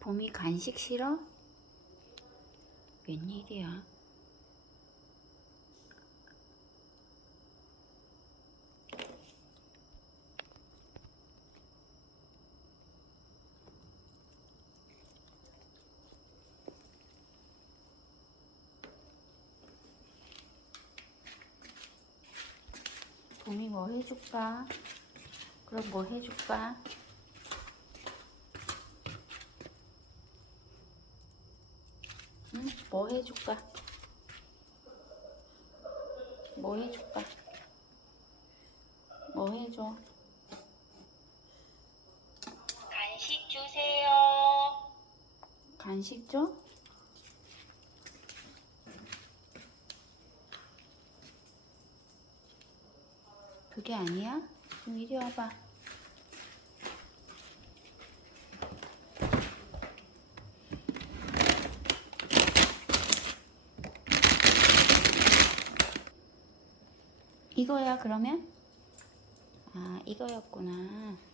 봄이 간식 싫어? 웬일이야? 봄이 뭐 해줄까? 그럼 뭐 해줄까? 응? 뭐 해줄까? 뭐 해줄까? 뭐 해줘? 간식 주세요. 간식 줘? 그게 아니야? 좀 이리 와봐. 이거야 그러면? 아, 이거였구나.